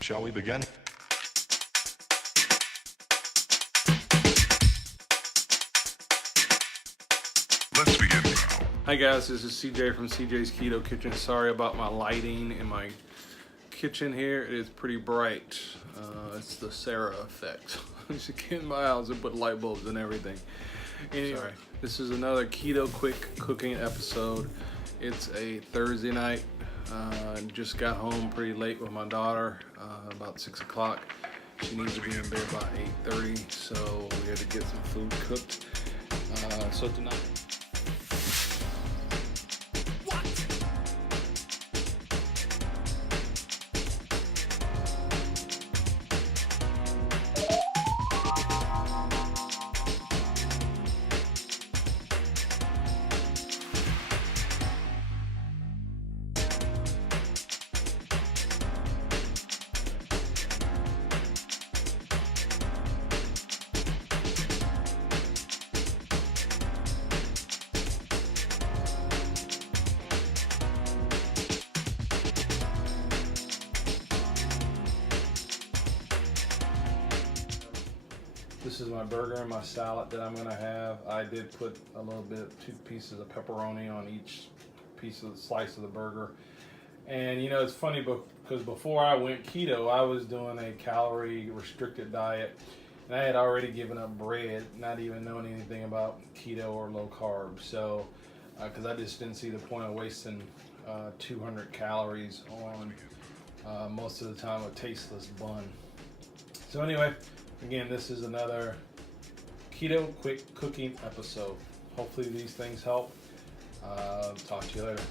Shall we begin? Let's begin now. Hi guys, this is CJ from CJ's Keto Kitchen. Sorry about my lighting in my kitchen here. It is pretty bright. It's the Sarah effect. She came in my house and put light bulbs and everything. Anyway, this is another Keto Kwik cooking episode. It's a Thursday night. Just got home pretty late with my daughter, about 6 o'clock. She needs to be in bed by 8:30, so we had to get some food cooked. So tonight. This is my burger and my salad that I'm gonna have. I did put a little bit, 2 pieces of pepperoni on each piece of the slice of the burger. And you know, it's funny because before I went keto, I was doing a calorie restricted diet, and I had already given up bread, not even knowing anything about keto or low carb. So, because I just didn't see the point of wasting 200 calories on most of the time a tasteless bun. So anyway. Again, this is another Keto Kwik cooking episode. Hopefully these things help. Talk to you later.